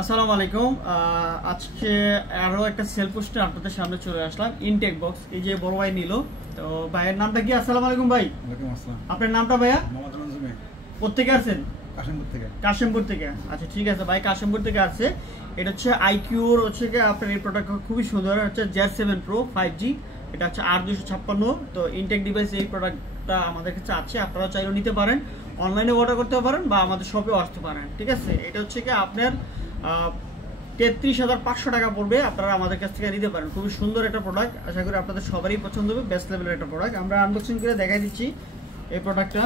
আসসালামু আলাইকুম। আজকে আরো একটা সেল পোস্টে আপনাদের সামনে চলে আসলাম। ইনটেক বক্স, এই যে বড় ভাই নিল। তো ভাইয়ের নামটা কি? আসসালামু আলাইকুম ভাই। ওয়ালাইকুম আসসালাম। আপনার নামটা ভাইয়া? মোহাম্মদ রঞ্জুমে। কোত্থেকে আসছেন? কাশিমপুর থেকে। কাশিমপুর থেকে। আচ্ছা ঠিক আছে ভাই, কাশিমপুর থেকে আসছে। এটা হচ্ছে আইকিউর হচ্ছে কি আপনার এই প্রোডাক্ট খুবই সুন্দর, হচ্ছে Z7 Pro 5G। এটা হচ্ছে R256। তো ইনটেক ডিভাইস এই প্রোডাক্টটা আমাদের কাছে আছে, আপনারা চাইলেও নিতে পারেন, অনলাইনে অর্ডার করতে পারেন বা আমাদের শপেও আসতে পারেন। ঠিক আছে, এটা হচ্ছে কি আপনার 33,500 টাকা পড়বে, আপনারা আমাদের কাছ থেকে নিতে পারেন। খুবই সুন্দর একটা প্রোডাক্ট, আশা করি আপনাদের সবারই পছন্দ হবে। বেস্ট লেভেলের একটা প্রোডাক্ট, আমরা আনবক্সিং করে দেখাই দিচ্ছি এই প্রোডাক্টটা।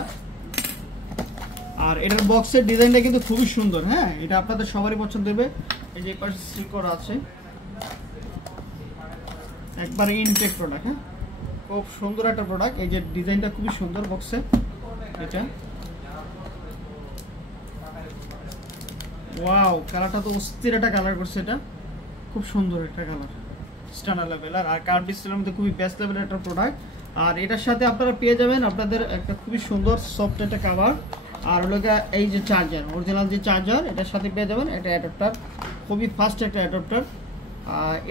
আর এটার বক্সের ডিজাইনটা কিন্তু খুবই সুন্দর। হ্যাঁ, এটা আপনাদের সবারই পছন্দ হবে। এই যে পাশে সিল করা আছে, একবারে ইনটেক প্রোডাক্ট। হ্যাঁ, খুব সুন্দর একটা প্রোডাক্ট। এই যে ডিজাইনটা খুবই সুন্দর বক্সে। এটা ওয়াও, কালারটা তো অস্থির একটা কালার করছে। এটা খুব সুন্দর একটা কালার, স্ট্যান্ডার্ড লেভেল। আর কার্ভ ডিসপ্লের মধ্যে খুবই বেস্ট লেভেলের একটা প্রোডাক্ট। আর এটার সাথে আপনারা পেয়ে যাবেন আপনাদের একটা খুবই সুন্দর সফট একটা কভার। আর হলো এই যে চার্জার, অরিজিনাল যে চার্জার, এটার সাথে পেয়ে যাবেন একটা অ্যাডাপ্টার, খুবই ফাস্ট একটা অ্যাডাপ্টার।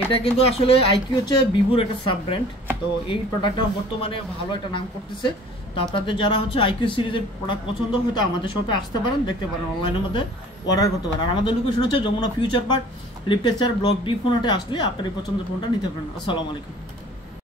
এটা কিন্তু আসলে আইকিউ হচ্ছে ভিভোর একটা সাব ব্র্যান্ড। তো এই প্রোডাক্টটা বর্তমানে ভালো একটা নাম করতেছে। তো আপনাদের যারা হচ্ছে আইকিউ সিরিজের প্রোডাক্ট পছন্দ, হয়তো আমাদের শপে আসতে পারেন, দেখতে পারেন, অনলাইনের মধ্যে অর্ডার করতে পারেন। আর আমাদের লোকেশন হচ্ছে যমুনা ফিউচার পার্ক, লিফটেস্টার ব্লক ডি। ফোনটা আসলে আপনার এই পছন্দের ফোনটা নিতে পারেন। আসসালামু আলাইকুম।